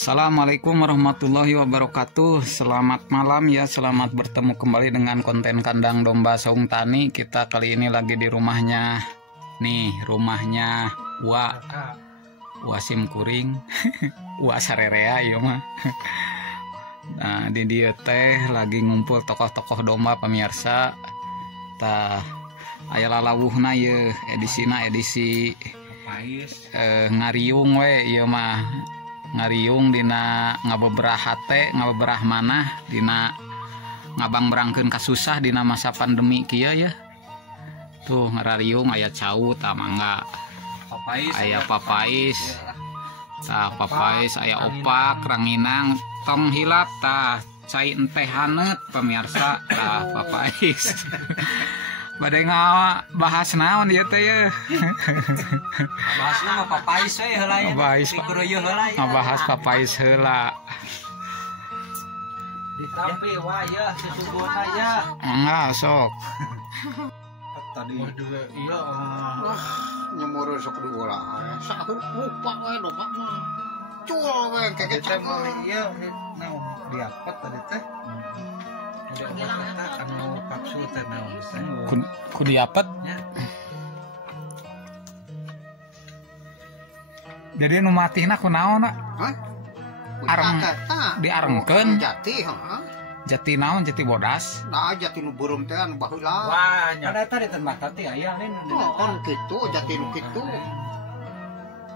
Assalamualaikum warahmatullahi wabarakatuh. Selamat malam ya, selamat bertemu kembali dengan konten kandang domba Saung Tani. Kita kali ini lagi di rumahnya nih, rumahnya Wa Sim Kuring Wa Sarerea ya mah. Nah, di dia teh lagi ngumpul tokoh-tokoh domba pemirsa. Tah aya lalawuhna ye edisi ngariung we ieu mah. Ngariung dina ngabeberah hate ngabeberah manah dina ngabang berangkeun kasusah dina masa pandemi kieu ya. Tuh ngarariung aya caut mangga. Aya papais. Tah papais aya opak ranginang tong hilap tah cai enteh haneut pemirsa tah papais. Bade bahas naon ieu teh ya. Bahasna mah papais we heula ya. Dikuruyu heula ya. Ngabahas papais heula. Ditampi wa ya sesungguhna ya. Enggak sok. Tadi iya nyemur sok diulah sakur lupa we domba mah. Cul we keke mah iya naon diapet tadi teh. Anu kapsul teh naon. Ku diapet. Jadi nu matihna kunaon na? Hah? Areng diarengkeun. Jati heeh. Jati naon jati bodas? Nah jati nu beureum teh anu baheula. Wah, nya eta di tempat teh aya lain. Kon kitu jati nu kitu.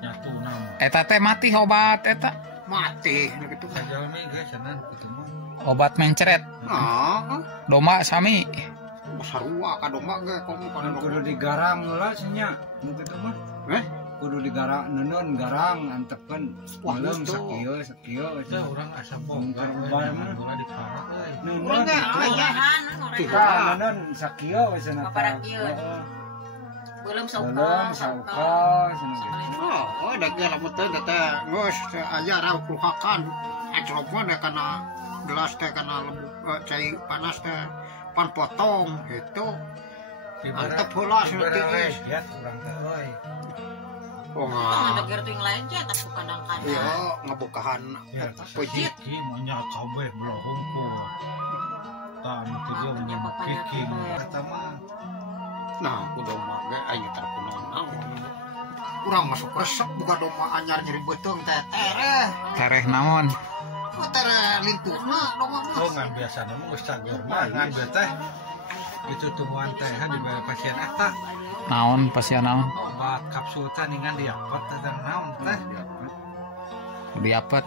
Nyatu naon. Eta teh mati obat eta. Mati nu kitu. Sajalmi geus cenah kitu mah. Obat mencret. Nah, Domba sami. sarua ka domba ge kok pada Kudu digarang heula nya nu kitu mah. Kudu digarang neun garang antepkeun malam sakieu eta urang asa bongkar mah gula diparak euy. Neun aya. Tiga neun sakieu we cenah. Paparak ieu. Belum Belum sauka cenah. Oh, da ge lamun teh teh geus aya rauh kruhakan. Acrok mah da kana gelas teh kana cai panas teh pan potong itu. Antep heula saeutik. Ya urang teh euy. Oh, ada gerting lain aja tak kadang-kadang. iya ngabukahan pojit Ki manya kabeh belah hungkul. Tah anu tiga menyebut kiking. Eta mah nah ku domba ge aya terkunaon naon urang masuk resep buka domba anyar nyeri beuteung teh tereh Tereh naon? tereh linturna domba mah oh ngan biasana mah geus cager mah ngan bieu teh itu tumbuhan teh di bawah pasien eta Naon pasien naon? obat kapsul teh ningan diapet teh naon teh Diapet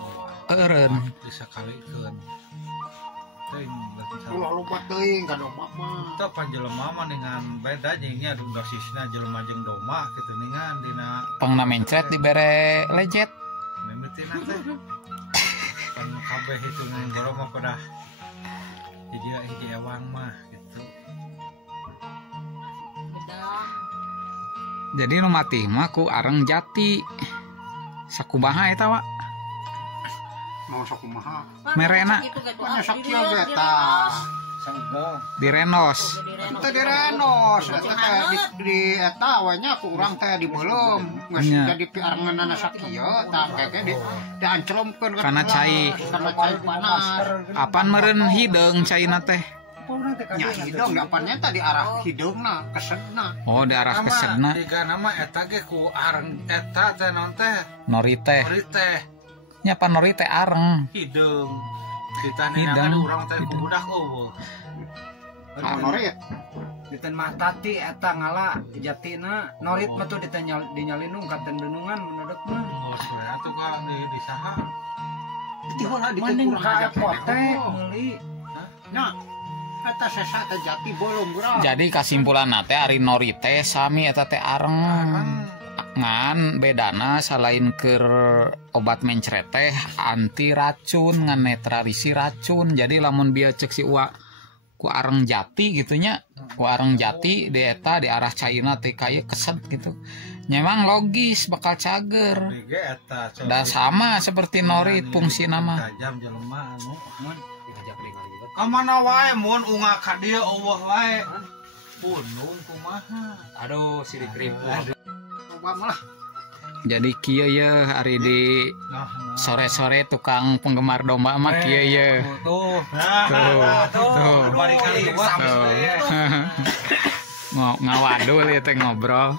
eureun. bisa kalikeun teuing ulah loba teuing ka domba mah teu panjelema mah ningan beda nya dosisna jelema jeung domba kitu ningan dina Pangna mencret dibere lejet. mimitina teh pan kabeh itu nang goro mah pada hiji ewang mah gitu. Jadi nu mati mah ku areng jati. Sakumaha eta wa? mau sakumaha Merena nya sakieu ge tah Sangga direnos. teh direnos eta teh di eta we nya ku urang teh dibeulem geus Nya. jadi piarenganana sakieu tah keke diancromkeun Kana cai. kana cai panas Apaan meureun hideung caina teh? nya hidung dapannya tadi arah hidungna kesedna Oh, di arah kesedna. tiga nama eta ge ku areng eta teh naon teh Nori teh. ori teh Nya pan nori teh areng. hidung kita Hidung. nih urang teh ku budak eueuh nah norit Diten mah tati eta ngala jatina norit mah tuh dinyalinung katen denungan menurut mah ngos we atuh ka di saha di heula di mending kurang ka aja apotek meuli nah eta sesa teh jati bolong urang Jadi kasimpulan teh ari nori teh sami eta teh areng. Ngan bedana selain keur obat mencret teh anti racun ngan netralisi racun. Jadi lamun bieu ceuk si uwa ku areng jati gitunya, ku areng jati di eta di arah caina teh kaya keset gitu. Memang logis bakal cager. ge eta Da sama seperti norit fungsi nama. tajam jelema anu mun diajak ningali juga kamana wae mun unga ka dieu eueuh wae punung kumaha aduh si dikrip coba malah Jadi kieu ya hari di sore-sore tukang penggemar domba mah kieu ya. Tuh. Tuh. Kali Ngawadul ya teh ngobrol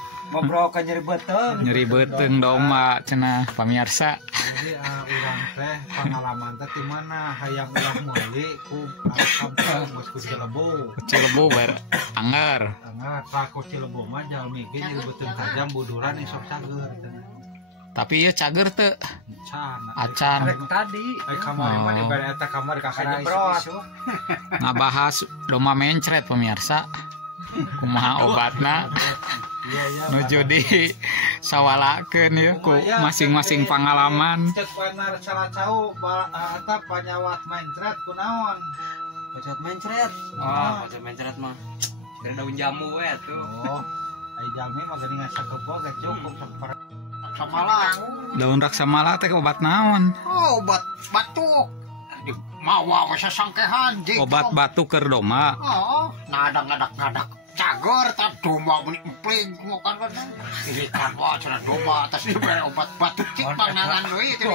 ke nyeri beteng domba cenah pamirsa. Jadi urang teh pengalaman teh di mana hayang ulah meuli ku kampung geus ku Cilebu ber anggar. Pak ku Cilebu mah jalmi ge nyeri beteng tajam buduran isok sager. Tapi ieu cager teu acan. tadi Kamari mah dibere eta kamar kakaknya brot. Ngabahas domba mencret pamirsa. Kumaha obatna nuju di sawalakeun ya ku masing-masing pengalaman. Cek benar salah cau eta panyawat mencret kunaon? Pocot mencret. Pocot mencret mah dari daun jamu we tuh. Ai jamu mah geuning asa kebo ge cukup saperempat Samala. Daun raksamala teh obat naon? Oh, obat batuk. Mawa masa sangkehan jeung. Obat batuk keur domba. Oh, nadak cager tak domba meni empling ngokan kan. Ikan wah cenah domba atas dibere obat batuk cik pangangan deui teh.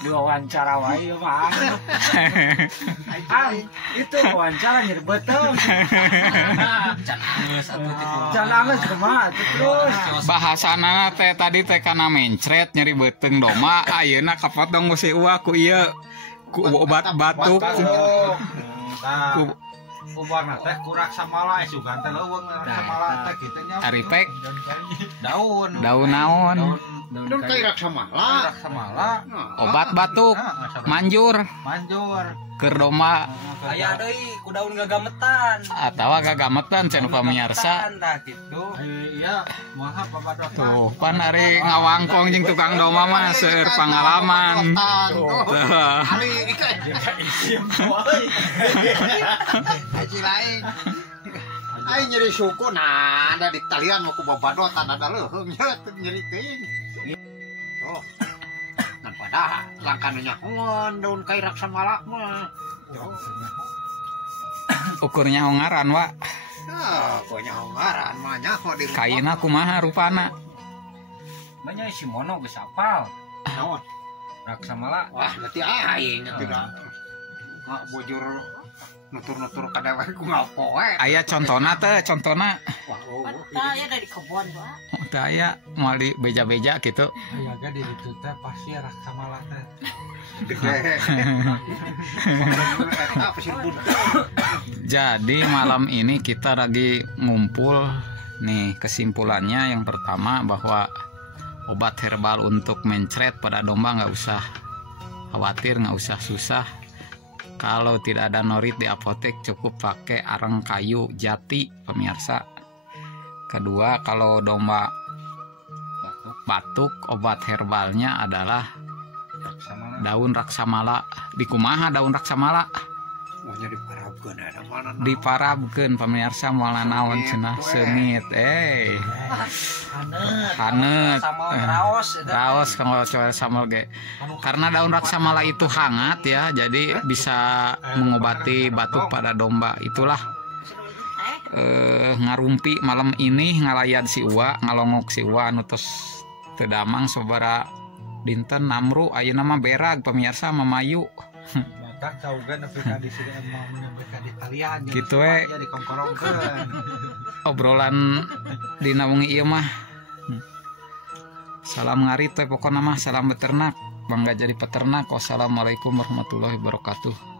Diwawancara wae mah. Itu wawancara nyeri beteng. Can angeus kumaha terus. Bahasana teh tadi teh kana mencret nyeri beteng domba, ayeuna kapotong ku si Uwa ku ieu ku obat batuk. Ku Ubarna teh kurak samala sugan teh leuweung samala teh kitu nya. Aripek Daun naon? Daun kairak samala. Obat batuk manjur keur domba. Aya deui ku daun gagametan. Atawa gagametan cenah pamirsa. Tah kitu. Iya, moal pabadot. Tuh, pan ari ngawangkong jeung tukang domba mah seueur pangalaman. Ali isim euy. Haji lain. Ai nyeri suku nah ada di talian mau ku babadotan ada leuheung nyeri teuing. Oh. Nan pada langkana nyahoan daun kairak samala mah. Ukurnya hongaran wa. Pokoknya hongaran mah nyaho di Kaina kumaha rupana? Banyak si Mono geus apal. naon? Raksamala. Wah, berarti aing tidak. Bojur nutur-nutur kadawai ku ngapoe. Aya contona teh, contona. Wah, Tah ya dari kebon, Pak. Teh aya moal di beja-beja gitu. Aya ga di ditu teh pasti raksamala teh. Gede. Apa sih Jadi malam ini kita lagi ngumpul nih, kesimpulannya yang pertama bahwa obat herbal untuk mencret pada domba nggak usah khawatir, nggak usah susah. Kalau tidak ada norit di apotek cukup pakai arang kayu jati pemirsa. Kedua, kalau domba batuk obat herbalnya adalah daun raksamala. Di kumaha daun raksamala? Maunya diparabkeun ada mana? Diparabkeun pemirsa moal naon cenah seungit. Haneut. Raos kanggo coel samel ge. Karena daun raksamala itu hangat ya, jadi bisa mengobati batuk pada domba. Itulah ngarumpi malam ini ngalayan si Uwa, ngalongok si Uwa anu tos teu damang sabaraha dinten Namru ayeuna mah berag pemirsa mamayu. Kan saugan nepi ka di sini emang nyampe ka di talian. Kitu we. Jadi kongkorongkeun. Obrolan dina wengi ieu mah. Salam ngarit teh pokona mah salam beternak. Bangga jadi peternak. Wassalamualaikum warahmatullahi wabarakatuh.